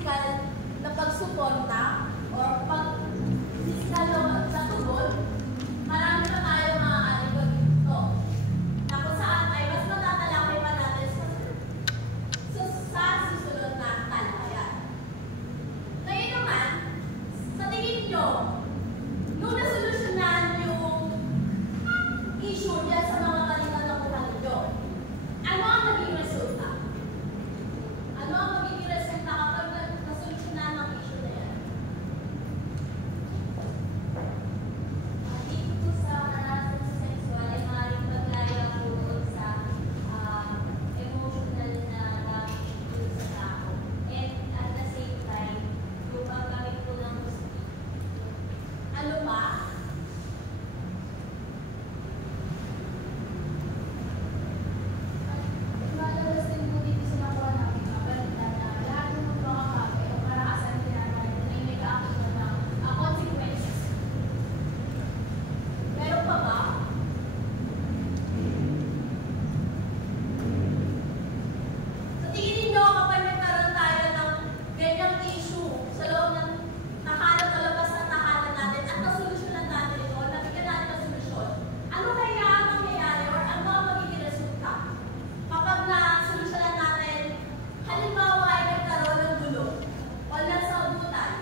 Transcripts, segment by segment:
physical na pagsuporta or pag-physical sa tugon, marami pa tayo maaaring gawin ito. Na kung saan ay mas matatalakay pa natin sa susunod na talakayan. Ngayon naman, sa tingin nyo, nung nasolusyonan yung issue niya sa mga kalitan na kuha ninyo, ano ang naging resulta? Ano ang magiging resulta kapag nasolusyonan ang issue na yan? Dito sa harassment sa sexual ay maaaring maglaya po sa emotional na damage sa tao. And at the same time, yung paggamit po ng husky. Ano ba? Lumalabas din po dito sa nakuha namin ang balita na lahat ng mga kape o karakasan tinatawag na may nag-aakit ng consequences. Meron pa ba? Sa tingin ninyo, kapag nagkaroon tayo ng ganyang issue sa loob ng tahanan o labas ng tahanan natin at nasolusyonan natin ito, nabigyan natin ng solusyon, ano kaya ang mangyayari or ano ang magiging resulta? Kapag nasolusyonan natin, halimbawa ay nagkaroon ng gulo o nasabutan,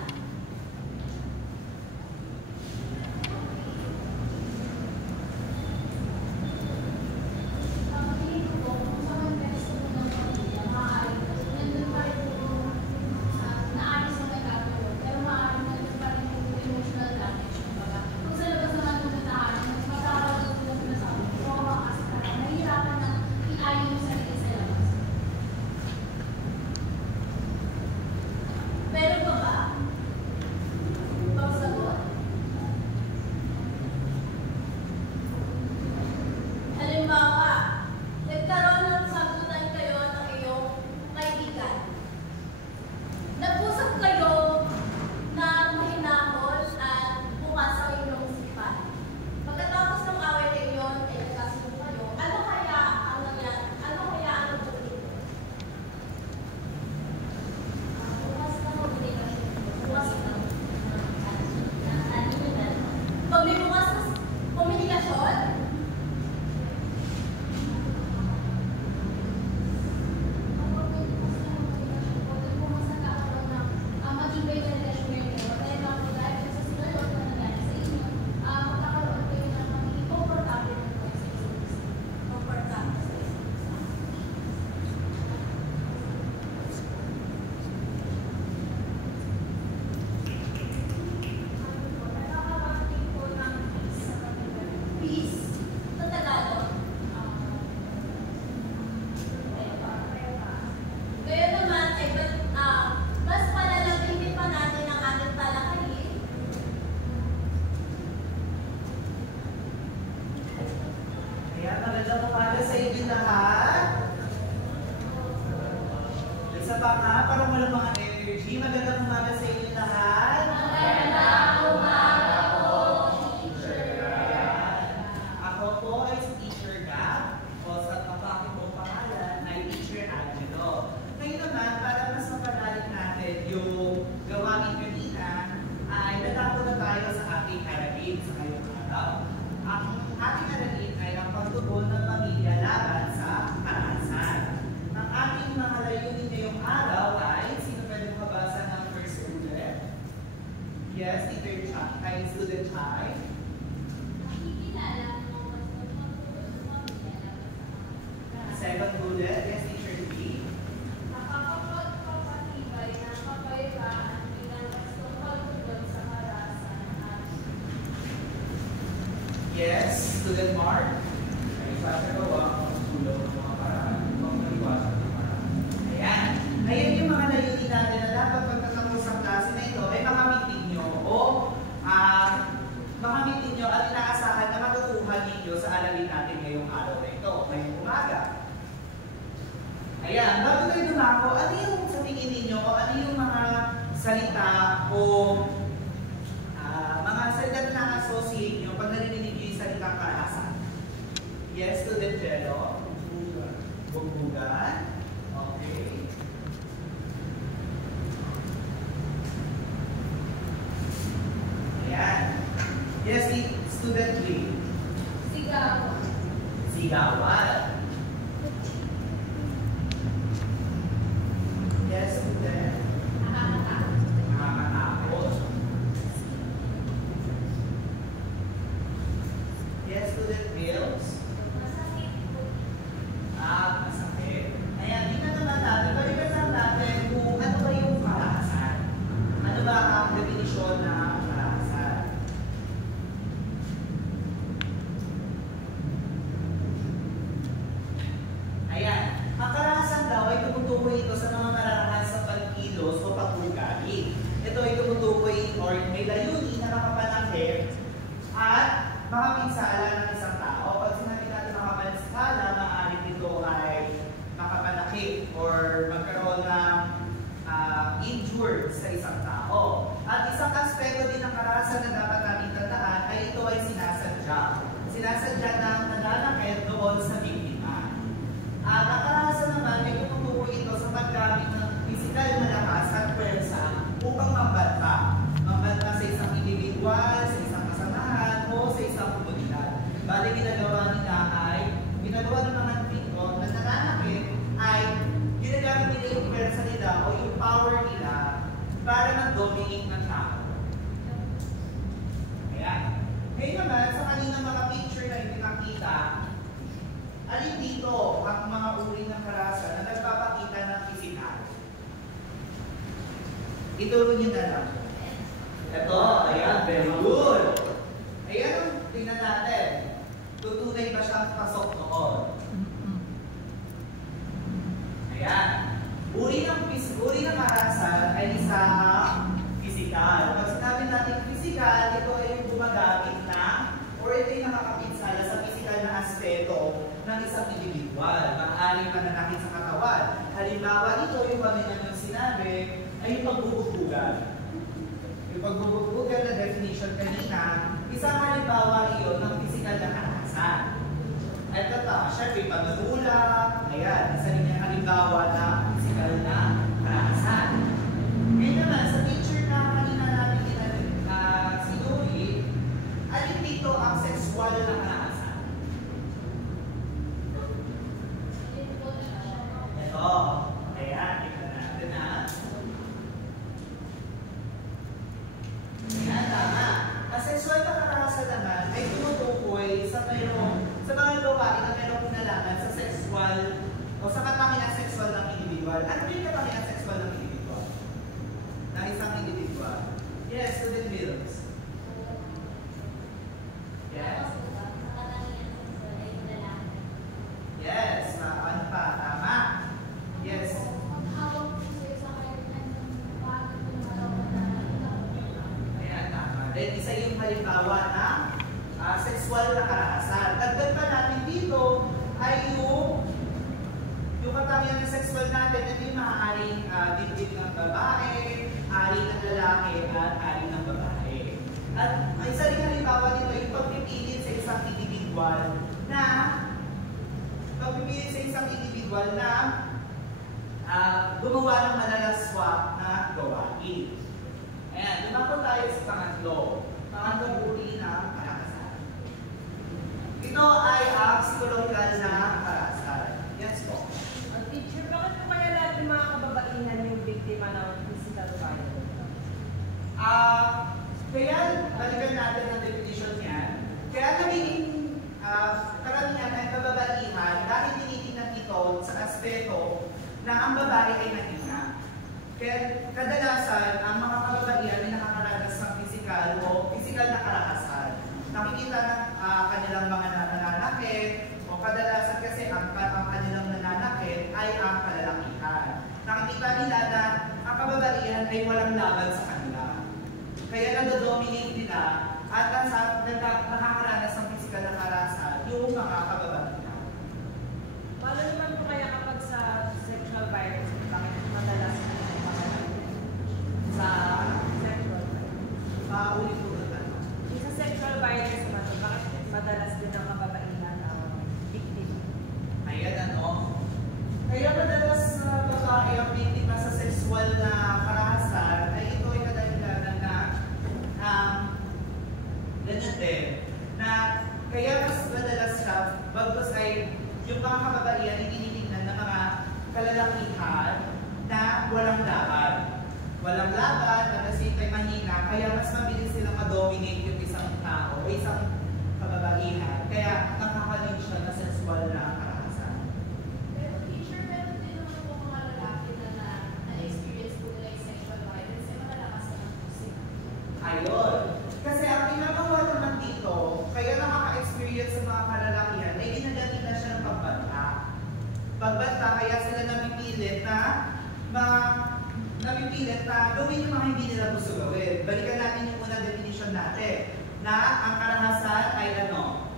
Ang feeling ko po, kung sa konteksto po ng pamilya, maaaring nandun pa rin po naayos na nagkakaroon, pero maaaring nandun pa rin po emotional damage. Kumbaga, kung sa labas naman ng tahanan, mas magkakaroon po ng sinasabi, trauma kasi parang nahihirapan na iayon yung sarili sa labas. meron pa ba? Ibang sagot. Halimbawa, nagkaroon ng sagutan kayo ng iyong kaibigan. Nag-usap kayo na mahinahon at bukas ang inyong isipan. Pagkatapos ng away na iyon, ay nagkasundo kayo. Ano kaya ang nangyari? Ano kaya ang nagpunin? Bukas na komunikasyon po. Bukas na. Ano na? Pag may bukas na komunikasyon, comfortable. Peace. Sa Tagalog. Kaya naman, ay mas palalagin pa natin ang ating talakayin. Ayan, magandang umaga sa inyo lahat. Isa pa nga, parang walang mga energy. Magandang umaga sa inyo lahat. Ako po ay si Teacher Gab. O sa kapatid kong pangalan ay Teacher Angelo. Ngayon naman, para mas mapalalim natin yung gawain kanina, ay natapos na tayo sa ating aralin sa ngayong araw. Ang ating aralin ay ang pagtugon ng pamilya laban sa karahasan. Ang ating mga layunin ngayong araw ay, sino pwede mabasa ng first bullet? Yes, Teacher Chai, Student Chai. Second bullet, yes, Teacher B. Nakakapagpapatibay ng kapayapaan bilang gastong pagtugon sa karahasan at Yes, Student Mark. Ay sasagawa ang sulong ng mga paraan upang maiwasan ang paraan. Ayan. Ayan yung mga layunin natin na dapat pagkatapos ang klase na ito ay makamitin nyo o makamitin nyo at inaasahan na matutuhan ninyo sa aralin natin ngayong araw na ito, ngayong umaga. Ayan, bago tayo dumako, ano yung sa tingin ninyo o ano yung mga salita o mga salita na associate nyo pag narinig nyo yung salitang karahasan? Yes, Student Jello. Bugbugan. Okay. student Will. Sigawan. Sigawan. Yes, student. Nakakatakot. Nakakatakot. Yes, student Bills. Masakit po. Masakit. Ayan, tingnan naman natin. Balikan lang natin kung ano ba yung karahasan. Ano ba ang definisyon ng karahasan? Ayan. Ang karahasan daw ay tumutukoy ito sa mga mararahan sa pagkilos o pag-ugali. Ito ay tumutukoy or may layunin na makapanakit at makapinsala ng isang tao. Pag sinabi natin makapinsala, maaaring ito ay makapanakit or magkaroon ng injured sa isang tao. At isang aspeto din ng karahasan na dapat natin tandaan ay ito ay sinasadya. Sinasadya ng nananakit doon sa biktima. Ang karahasan naman ay tumutukoy ito sa paggamit ng pisikal na lakas at pwersa upang mambanta. Mambanta sa isang individual, sa isang kasamahan, o sa isang komunidad. Bali, ginagawa ng mga tito na nananakit ay ginagamit nila yung pwersa nila o yung power nila para mag-dominate ng tao. Ayan. Ngayon naman, sa kaninang mga picture na ipinakita, alin dito ang mga uri ng karahasan na nagpapakita ng pisikal? Ituro nyo na lang. Ito, ayan, very good. Ayan, tingnan natin. Tutunay ba siyang pasok noon? Ayan. Uri ng karahasan ay isa ang pisikal. Pag sinabi natin pisikal, ito ay yung gumagamit na or ito yung nakakapinsala sa pisikal na aspeto ng isang individual. Maaaring pananakit sa katawan. Halimbawa nito, yung paminan yung sinabi, ay yung pagbubugbugan. Yung pagbubugbugan na definition kanina, isang halimbawa iyon ng pisikal na karahasan. At ito, syempre, pagdulak, ayan, isa rin yung halimbawa na pisikal na karahasan. Ngayon naman, sa picture na kanina natin sinuri, alin dito ang sexual na karahasan? Ito, ayan, tingnan natin ha. Ayan, tama. Ang sexual na karahasan naman ay tumutukoy sa mga gawain na mayroong kinalaman sa sexual o sa katangian sexual ng individual. Ano yung katangian sexual ng individual? Ng isang individual? Yes, student Mills. Yes. Yes, ano pa? Tama. Yes. Ayan, tama. Then, isa yung halimbawa ng sexual na karahasan. Dagdag pa natin dito ay yung katangian ng sexual natin, ito yung maaaring dibdib ng babae, ari ng lalaki, at ari ng babae. At isa rin halimbawa dito yung pagpipilit sa isang individual na gumawa ng malalaswak na gawain. Ayan, lumako tayo sa pangatlong uri ng karahasan. Ito ay ang physiological na karahasan. Yes po. Teacher, bakit po kaya lahat ng mga kababaihan yung biktima ng physical violence? Kaya, balikan natin ang definition niyan. Kaya naging karamihan ng kababaihan dahil tinitingnan ito sa aspeto na ang babae ay nahina. Kaya kadalasan, ang mga kababaihan ay nakakaranas ng physical o physical na karahasan. Nakikita ng kanilang mga nananakit o kadalasan kasi ang kanilang nananakit ay ang kalalakihan. Nakikita nila na ang kababaihan ay walang laban sa kanila. Kaya nado-dominate nila at nakakaranas ng physical na karahasan yung mga kababaihan. Paano naman po kaya kapag sa sexual violence, bakit madalas sa sexual violence? Ulit-ulit na. Sa sexual violence naman, bakit madalas din ang kababaihan ang victim? Ayan, ano? Kaya madalas babae ang biktima sa sexual na karahasan ay ito ay kadalilan na ganyan din, na mababaan at the same time mahina, kaya mas mabilis silang ma-dominate yung isang tao o isang kababaihan. Kaya nakakalit siya na sensual na karahasan. Pero teacher, meron din naman po mga lalaki na experience po nila yung sexual violence, eh malalakas na lang po sila. Ayun. Kasi ang ginagawa naman dito, kaya nakaka-experience sa mga kalalakihan, ay ginagamit na siya ng pagbanta. Pagbanta, kaya sila napipilit na gawin yung mga hindi nila gusto gawin. Balikan natin yung unang definition natin, na ang karahasan ay ano?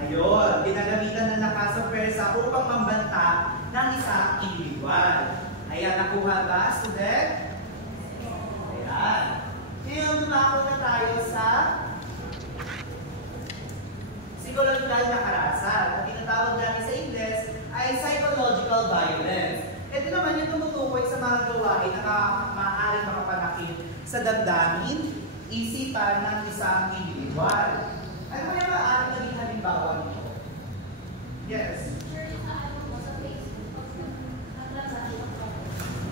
Ayun, ginagamitan ng lakas o pwersa upang mambanta ng isang individual. Ayan, nakuha ba, student? Ayan. Ngayon, tumako na tayo sa psychological na karahasan. At tinatawag natin sa English ay psychological violence. Ito naman yung tumutukoy sa mga gawain na maaaring makapanakit sa damdamin, isipan ng isang individual. Ano kaya maaaring naging halimbawa nito? Yes. Teacher, yung ano po sa Facebook, pag naglasal yung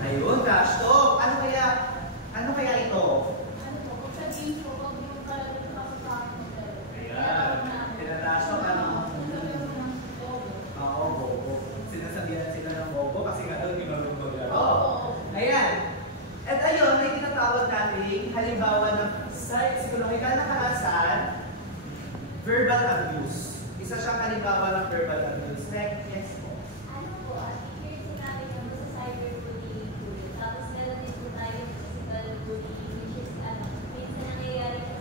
Ayun, gosh, to. Ano kaya ito? ano po, kung sabihin ko, pag yung talagang kapag Ayan. Tinataas ko ano? Oo, bobo. Sinasabihan sila ng bobo kasi nga doon yung maglaro. Ayan. At ayun, may tinatawag natin halimbawa ng psychological na karahasan, verbal abuse. Isa siyang halimbawa ng verbal abuse. Yes po. Ano po, experience natin yung sa cyberbullying po yun. Tapos meron din po tayo sa physical bullying, which is minsan nangyayari siya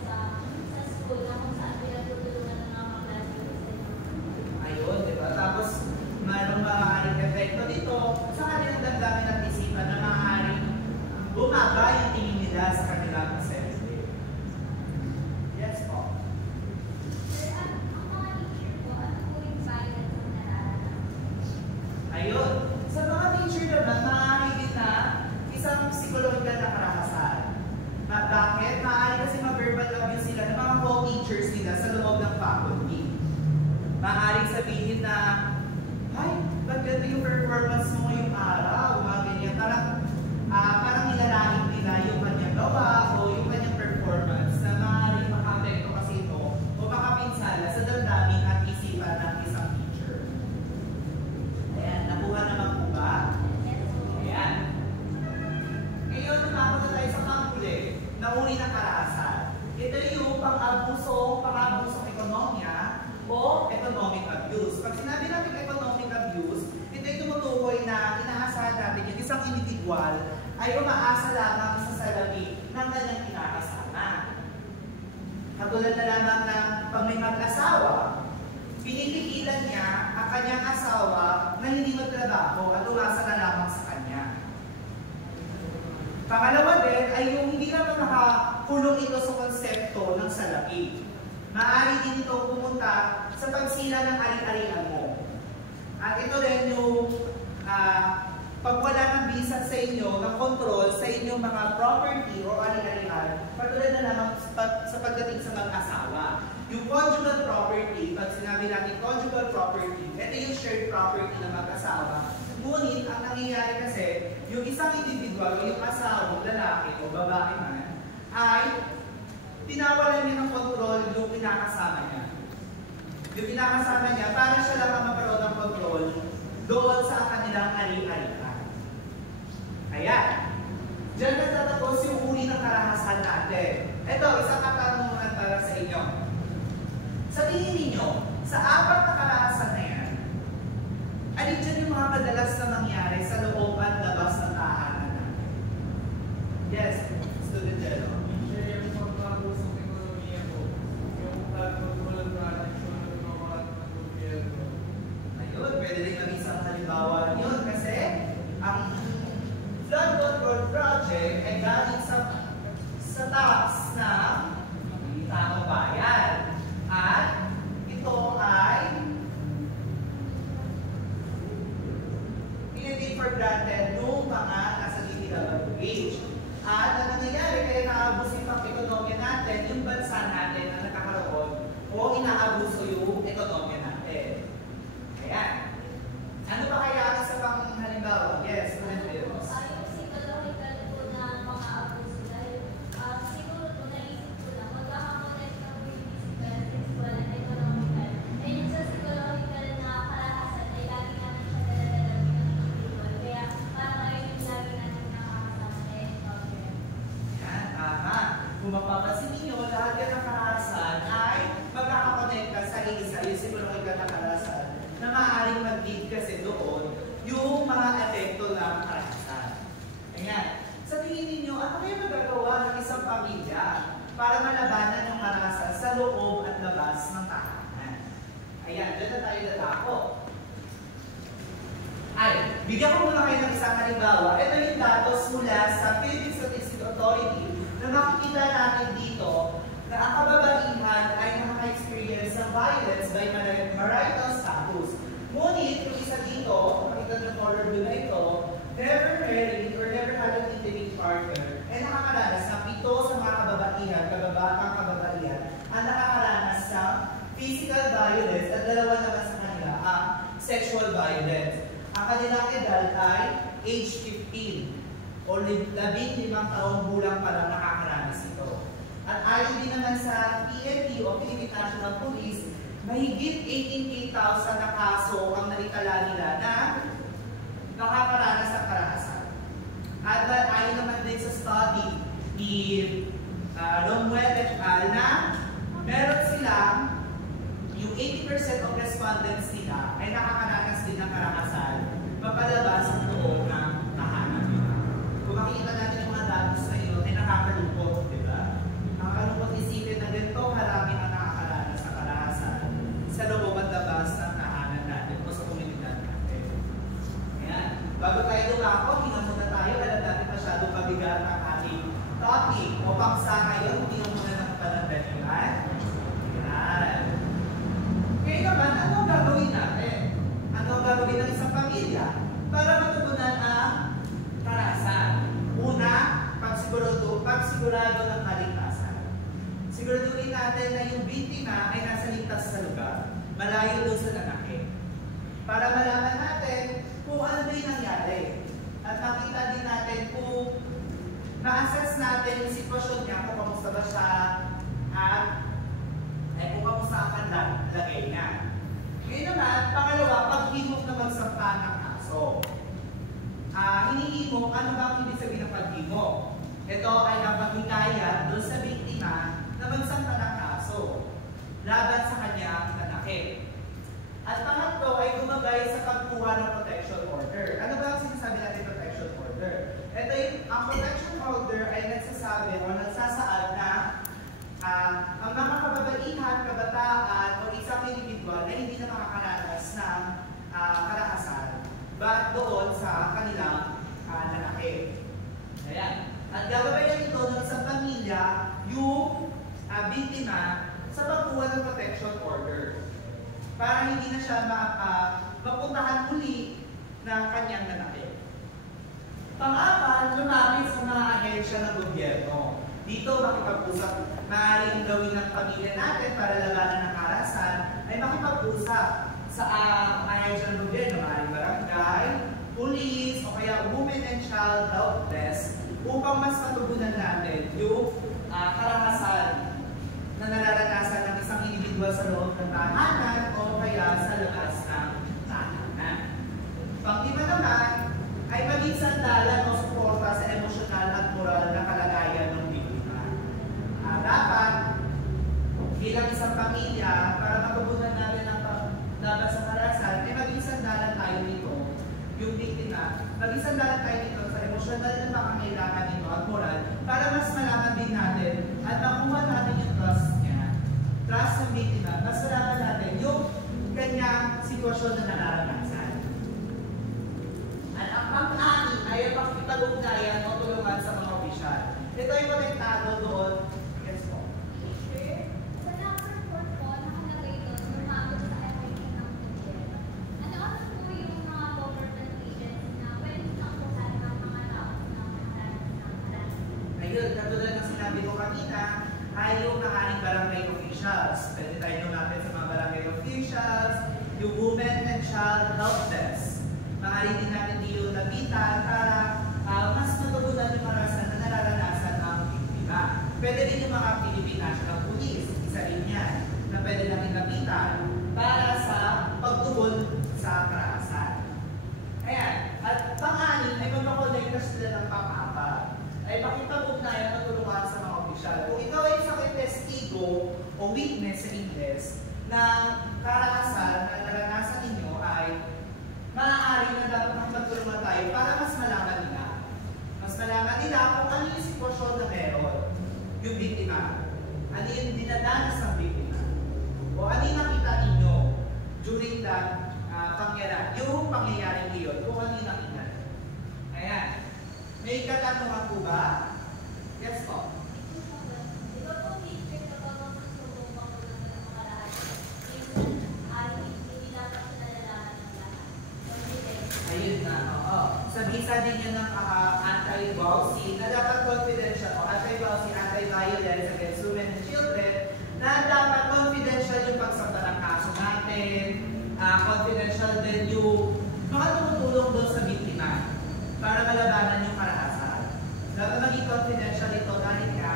sa school na kung saan pinagtutulungan ng mga classmates. Ayun, di ba? Tapos, mayroong maaaring epekto dito sa kanilang damdamin at isipan na maaaring bumaba yung tingin nila sa kanilang sarili. Yes po. Sir, ang mga teacher po, ano po yung violence na nararamdaman? Ayun. Sa mga teacher naman, maaari din na isang psikologikal na karahasan. Bakit? Maaari kasi ma-verbal abuse sila ng mga co-teachers nila sa loob ng faculty. Maaaring sabihin na, ay, ba't ganito yung performance mo ngayong araw? Mga ganyan. Parang nilalahing nila yung kanyang gawa o yung kanyang performance na maaaring maka-apekto kasi ito o makapinsala sa damdamin at isipan ng isang teacher. Ayan, nakuha naman po ba? Ayan. Ngayon, tumako na tayo sa panghuli na uri ng karahasan. Ito yung pang-abusong ekonomiya o economic abuse. Pag sinabi natin economic abuse, ito yung tumutukoy na inaasahan natin yung isang individual ay umaasa lamang sa salapi ng kanyang kinakasama. Katulad na lamang ng pag may mag-asawa, pinipigilan niya ang kanyang asawa na hindi magtrabaho at umasa na lamang sa kanya. Pangalawa din ay yung hindi naman nakakulong ito sa konsepto ng salapi. Maaari din ito pumunta sa pagsila ng ari-arian mo. At ito rin yung pagwala ng bisan sa inyo, ng control sa inyong mga property o ari-arian, patulad na lamang sa pagdating sa mag-asawa. Yung conjugal property, pag sinabi natin conjugal property, ito yung shared property ng mag-asawa. Ngunit, ang nangyayari kasi, yung isang individual o yung asawa, lalaki o babae man, ay tinawalan niya ng control yung pinakasama niya. Yung pinakasama niya, para siya lang ang magkaroon ng control doon sa kanilang ari-arian. Ayan. Diyan natatapos yung uri ng karahasan natin. Ito, isang katanungan para sa inyo. Sa tingin ninyo, sa apat na karahasan na yan, alin dyan yung mga madalas na mangyari sa loob at labas ng tahanan natin? Yes, student Jello. Yung pagkakabusong ekonomiya ko, yung pagkakabulog na aksyon ng mga gobyerno. Ayun, pwede rin maging isang halimbawa yun kasi ang flood control project ay galing sa tax ng taong bayan. At ito ay pinitake for granted nung mga nasa DPWH. At ang nangyayari kaya naabuso yung ekonomiya natin, yung bansa natin na nakakaroon o inaabuso yung ekonomiya natin. Ayan. Ano ba kaya ang isa pang halimbawa? Yes, Ano po, yung psychological po na mga kung mapapansin ninyo, lahat yan ng karahasan ay magkakakonekta sa isa. Yung siguro ng karahasan na maaaring mag-lead kasi doon yung mga epekto ng karahasan. Ayan. Sa tingin ninyo, ano kayo magagawa ng isang pamilya para malabanan yung karahasan sa loob at labas ng tahanan? Ayan, dyan na tayo dadako. Ay, bigyan ko muna kayo ng isang halimbawa. Ito yung datos mula sa Philippine Statistics Authority na makikita natin dito na ang kababaihan ay nakaka-experience ng violence by marital status. Ngunit, yung isa dito, makikita ng color blue na ito, never married or never had an intimate partner, ay nakakaranas ng 7 sa mga kababatang kababaihan ang nakakaranas ng physical violence at 2 naman sa kanila ang sexual violence. Ang kanilang edad ay age 15 o 15 taong gulang pa lang nakakaranas ito. At ayon din naman sa PNP o Philippine National Police, mahigit 18,000 na kaso ang naitala nila na nakakaranas ng karahasan. At ayon naman din sa study ni Romuel et al. Na meron silang yung 80% of respondents nila ay nakakaranas din ng karahasan mapalabas ang loob ng tahanan nila. Kung makikita natin yung mga datos na yun, ay nakakalungkot, di ba? Nakakalungkot isipin na ganito harami ang nakakaranas ng karahasan sa loob at labas ng tahanan natin o sa komunidad natin. Ayan. Bago tayo lumako, hingan muna tayo, alam natin masyadong mabigat ang ating topic o paksa ngayon, hindi muna ng panandalian. Ayan. Ngayon naman, ano ang gagawin natin? Ano ang gagawin ng isang pamilya para matugunan ang karahasan? Una, pagsigurado ng kaligtasan. Siguraduhin natin na yung biktima ay nasa ligtas sa lugar, malayo doon sa nanakit. Para malaman natin kung ano ba yung nangyari. At makita din natin kung ma-assess natin yung sitwasyon niya, kung kamusta ba siya, at kung kamusta ang lagay niya. Ngayon naman, pangalawa, paghimok na magsampa ng kaso. Hinihimok, ano ba ang ibig sabihin ng paghimok? Ito ay napaghikayat doon sa biktima na magsampa ng kaso laban sa kanyang nanakit. At pangatlo ay gumagay sa pagkuha ng protection order. Ano ba ang sinasabi natin protection order? Ito yung, ang protection order ay nagsasabi o nagsasaad na ang mga kababaihan, kabataan, o isang individual ay hindi na makakaranas ng karahasan doon sa kanilang nanakit. Ayan. At gagabayan ito ng isang pamilya yung biktima sa pagkuha ng protection order para hindi na siya mapuntahan uli ng kanyang nanakit. Pang-apat, lumapit sa mga ahensya ng gobyerno. Dito makipag-usap, maaaring gawin ng pamilya natin para labanan ng karahasan ay makipag-usap sa ahensya ng gobyerno, maaaring barangay, police, o kaya women and child help desk upang mas matugunan natin yung karahasan na nararanasan ng isang individual sa loob ng tahanan o kaya sa labas ng tahanan. Pang-lima naman ay maging sandalan o suporta sa emosyonal at moral na kalagayan ng biktima. Dapat, bilang isang pamilya, para matugunan natin ang laban sa karahasan, ay maging sandalan tayo nito, yung biktima, maging sandalan tayo nito sa emosyonal na pangangailangan nito at moral para mas malaman din natin at makuha natin yung trust niya, trust ng biktima, mas malaman natin yung kanyang sitwasyon na nararanasan. At ang pang-anim ay ang pakipag-ugnayan o tulungan sa mga opisyal. Ito ay konektado doon. Yes po. Sa number 4 po, nakalagay doon, lumabot sa FIP ng gobyerno. Ano po yung mga government agencies na pwede nakuhan ng mga tao na makaranas ng karahasan? Ayun, katulad ng sinabi ko kanina, ay yung nakaning barangay officials. Pwede tayo natin sa mga barangay officials, yung women and child help desk. Maaari din natin dito lapitan para mas matugunan yung karahasan na nararanasan ng biktima. Pwede din yung mga Philippine National Police, isa rin yan, na pwede natin lapitan para sa pagtugon sa karahasan. Ayan, at pang-anim ay magpakonekta sila ng pang-apat. Ay pakipag-ugnayan at tulungan sa mga opisyal. Kung witness sa Ingles ng karanasan na naranasan ninyo ay maaari na dapat makipagtulungan tayo para mas malaman nila. Mas malaman nila kung ano yung sitwasyon na meron yung biktima. Ano yung dinadanas ng biktima. O ano yung nakita ninyo during that yung pangyayari ngayon, kung ano yung nakita. Ayan. May katanungan po ba? Yes po. Di ba po teacher kapag magsusumbong ako ng mga lahat, minsan ay hindi dapat sila nalalaman ng lahat. Ayun na, oo. Sabi din yan ng anti-vowsy na dapat confidential o anti-vowsy, anti-violence against women and children na dapat confidential yung pagsampa ng kaso natin, confidential din yung mga tumutulong doon sa biktima para malabanan yung karahasan. Dapat maging confidential ito dahil nga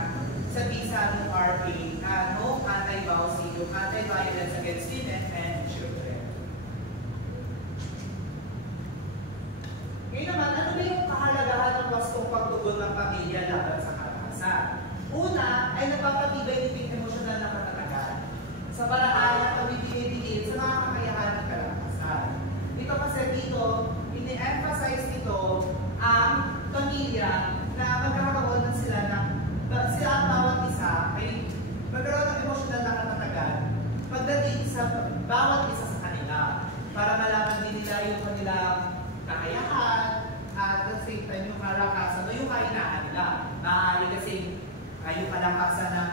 sa visa ng RA na no anti-vowsy, yung anti-violence against women and children. Ngayon naman, ano ba yung kahalagahan ng wastong pagtugon ng pamilya laban sa karahasan? Una, ay napapatibay yung emosyonal na katatagan sa paraan na kami binibigay sa mga kakayahan ng karahasan. Dito kasi dito, ini-emphasize nito ang pamilya na magkakaroon ng sila ang bawat isa ay magkaroon ng emosyonal na katatagan pagdating sa bawat isa sa kanila para malaman din nila yung kanilang kakayahan at the same time yung kalakasan o yung kainahan nila. Maaari kasi yung kalakasan ng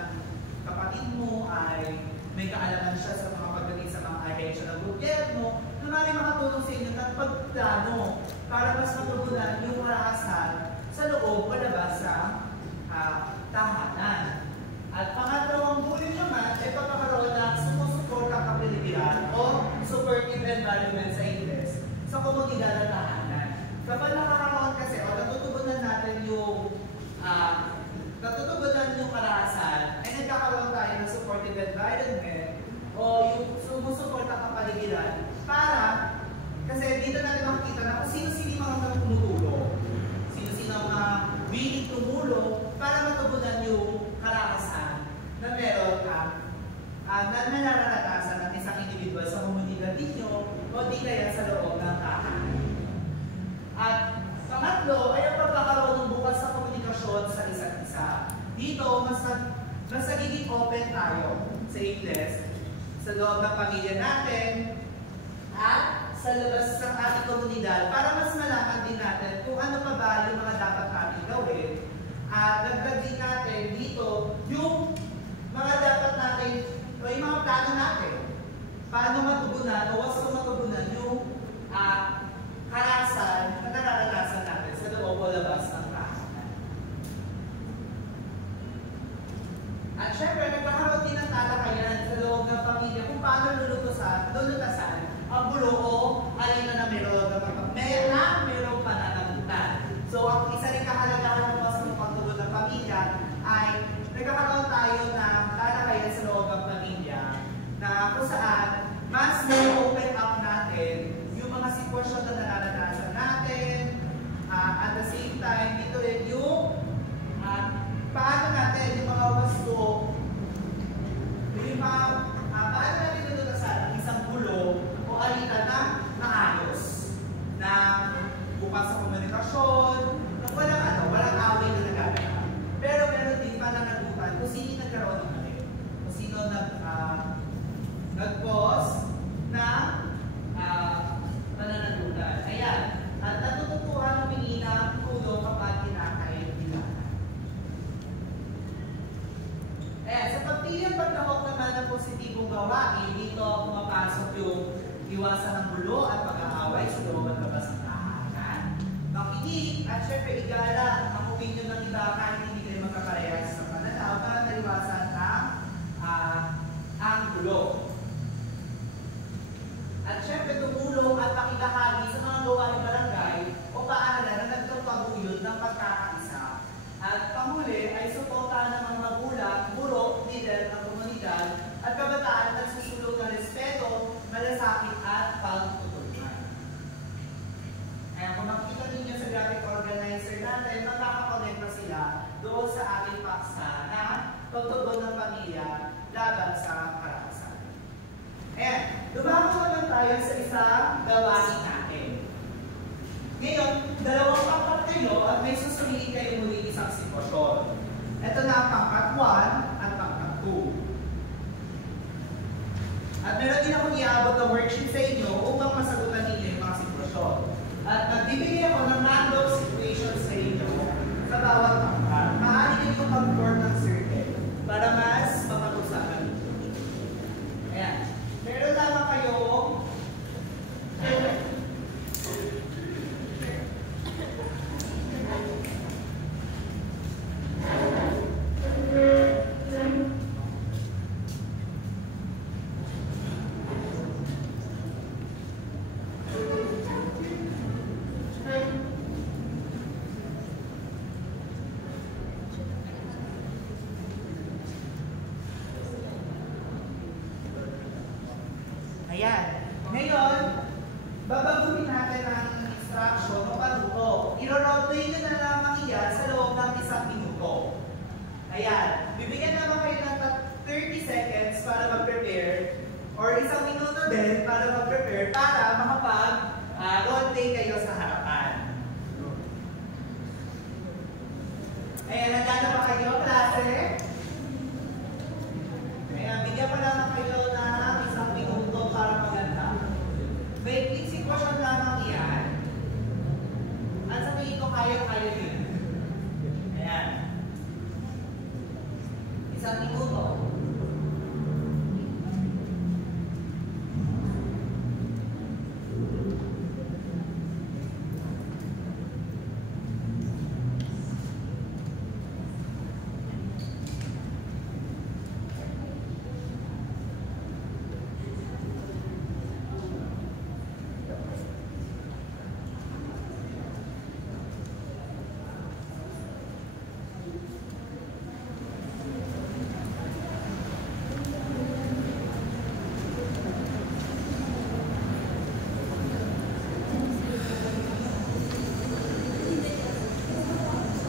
kapatid mo ay may kaalaman siya sa mga pagdating sa mga ahensya ng gobyerno na maaaring makatulong sa inyo at pagplano para mas matugunan yung karahasan sa loob o labas sa tahanan. At pangatlawang bulin naman ay pagkakaroon ng sumusuportang kapiligiran o supportive environment sa Ingles sa komunidad at tahanan. Kapag nakakaroon kasi o natutugunan natin yung karahasan ay nagkakaroon tayo ng supportive environment o yung sumusuportang kapaligiran para kasi dito natin makikita na kung sino-sino mga tumutulong. Sino-sino mga willing tumulong para matugunan yung karahasan na meron na nararanasan ng isang individual sa komunidad ninyo o di kaya sa loob ng tahanan. At pangatlo ay ang pagkakaroon ng bukas sa komunikasyon sa isa't isa. Dito, mas nagiging open tayo sa Ingles, sa loob ng pamilya natin, at sa labas ng ating komunidad para mas malaman din natin kung ano pa ba yung mga dapat natin gawin. At dagdag din natin dito yung mga dapat natin o yung mga plano natin. Paano matugunan o wasto matugunan yung karahasan na nararanasan natin sa loob o labas ng tahanan. At syempre, nagkakaroon din ng talakayan sa loob ng pamilya kung paano lulutasan ang bulo o alin na mayroong pananagutan. So, ang isa rin kahalagahan ng wastong pagtugon ng pamilya ay nagkakaroon tayo ng talakayan sa loob ng pamilya na kung saan mas open up natin yung mga sitwasyon na nararanasan natin. At the same time, dito rin yung paano natin yung mga wasto, yung paano natin lulutasan ang isang bulo o alitan na maayos, na bukas sa komunikasyon, na walang away na nagaganap. Pero meron din pananagutan kung sino nagkaroon ng mali, kung sino nag-pause na pananagutan. Ayan, at natututuhan humingi ng tulong kapag kinakailangan. Ayan, sa pagpili at pagkahok naman ng positibong gawain, dito pumapasok yung iwasan ng gulo at pag-aaway sa loob at labas ng tahanan. Makinig at syempre igala ang opinion ng iba kahit hindi kayo magkaparehas sa pananaw para naiwasan ang gulo. At syempre tumulong at pakibahagi sa mga gawaing barangay o paaralan na nagpapaguyod ng pagkakaisa. At panghuli ay suportahan ng mga magulang, guro, leader ng komunidad at kabataan na nagsusulong ng respeto, malasakit at pagtutulungan. Kaya kung makikita ninyo sa graphic organizer natin, makakakonekta sila doon sa ating paksa na pagtugon ng pamilya laban sa karakasan. Ayan, lumako naman tayo sa isang gawain natin. Ngayon, dalawang pangkat kayo at may susumili kayo muli isang sitwasyon. Ito na ang pangkat 1 at pangkat 2. At meron din akong iabot na worksheet sa inyo upang masagutan ninyo yung mga sitwasyon. At magbibigay ako ng random situations sa inyo sa bawat pangkat. Maaari ninyo mag-form ng circle para mas mapag-usapan ninyo. Ayan. Meron lamang kayong ayan. Ngayon, babaguhin natin ang instruction o panuto. I-roleplay nyo na lamang iyan sa loob ng 1 minuto. Ayan. Bibigyan naman kayo ng 30 seconds para mag-prepare or 1 minuto din para mag-prepare para makapag-roleplay kayo sa harapan. Ayan. Handa na ba kayo, klase? Ayan. Bigyan pa naman kayo ng 1 minuto para maganda. May sitwasyon lamang yan. At sa tingin ko kaya-kaya din. Ayan. 1 minuto.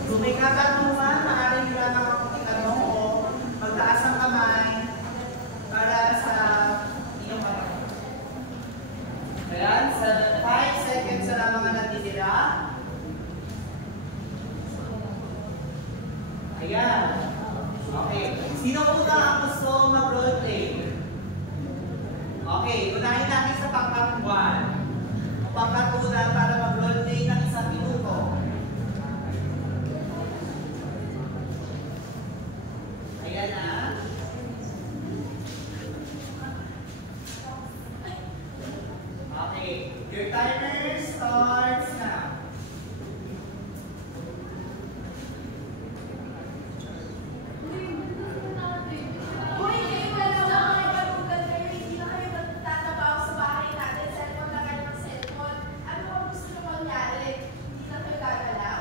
Kung may katanungan, maaaring lamang akong itanong o magtaas ang kamay para sa inyong katanungan. Ayan, sa 5 seconds na lamang ang natitira. Ayan. Okay. Sino muna ang gusto mag-roleplay? Okay, unahin natin sa pangkat 1. O pangkat 2 na para mag-roleplay ng 1 minuto. Ayan na. Okay. Your timer starts now. Uy, kayo wala lang kayo magugal kayo. Hindi na kayo magtatabaw sa bahay natin. Cellphone na kayo ng cellphone. Ano ba gusto nyo mangyari? Hindi na kayo gagalaw.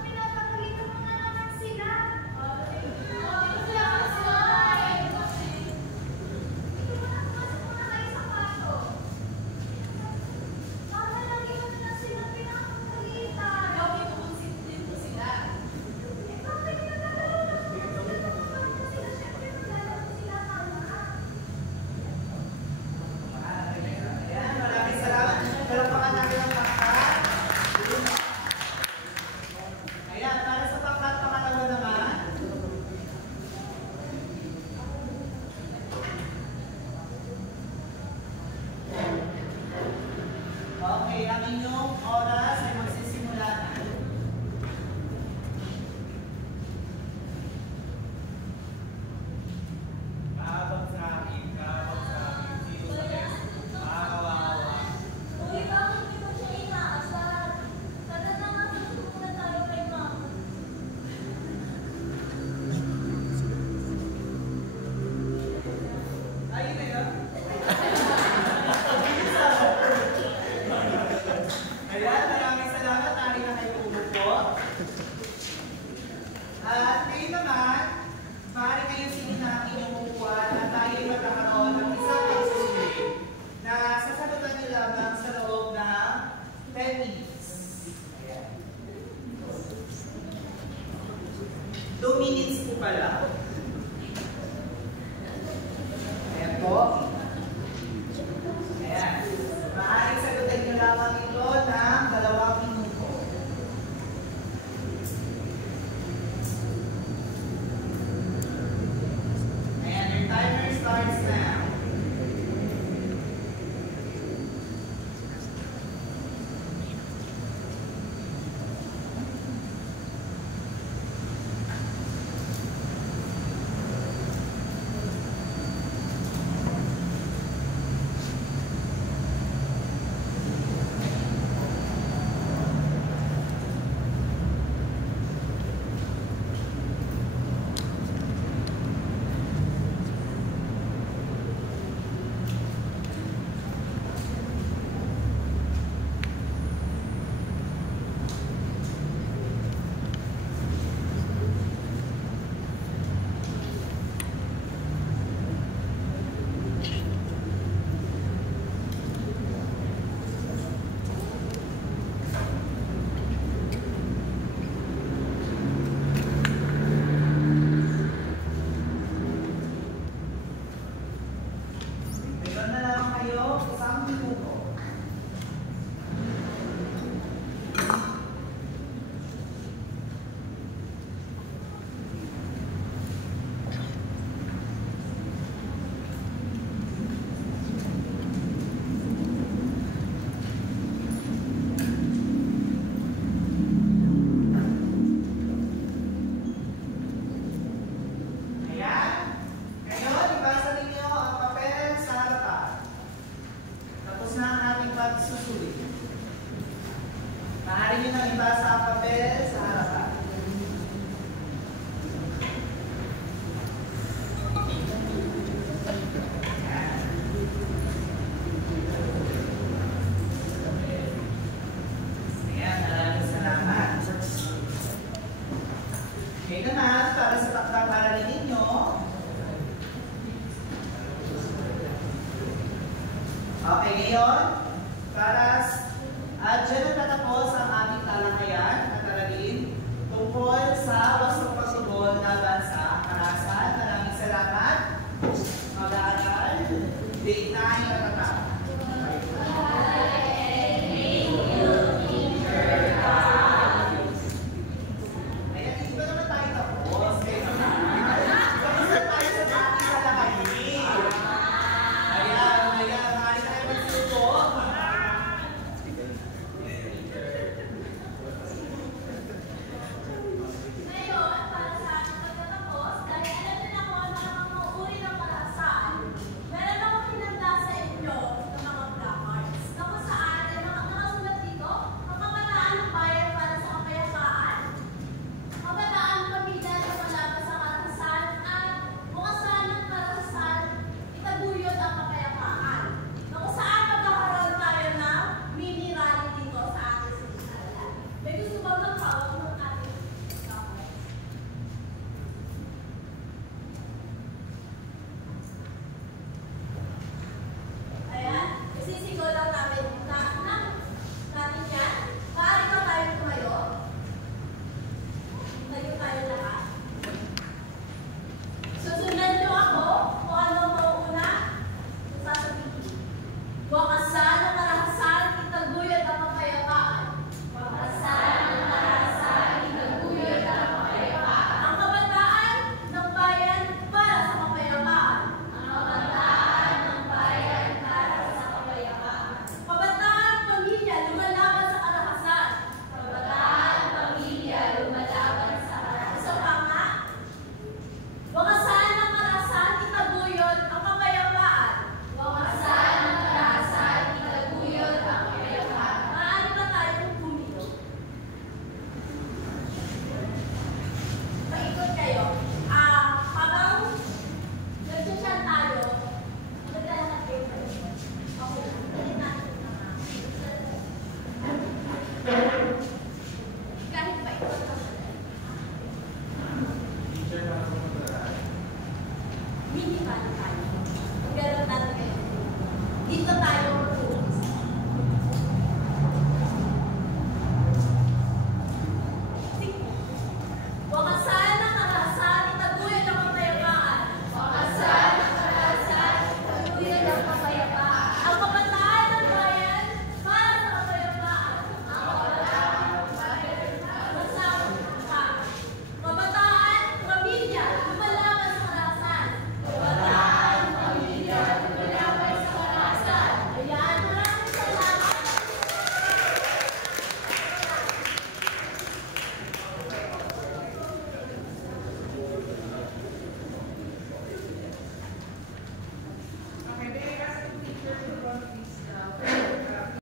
Pinapakalitan mo na naman sila. Ayan, maraming salamat. Palakpakan natin ang pangkat. Ayan, para sa pangkat pangalawa naman. Okay, ang inyong oras ay magsisimula na. Kaabag sa akin, sino sa akin, makakawawa. Uy, bakit hindi ko siya inaasar? Tara na nga, tutulungan na tayo kay Mama. Ayun na yun. Ayan, maraming salamat. Nari na kayo umupo. At ngayon naman, maaari kayo sinin na inyong upuan at tayo magkakaroon ng isang pagsusulit na sasagutan nyo lamang sa loob ng 10 minutes. Ayan. 2 minutes po pala. Ngayon naman,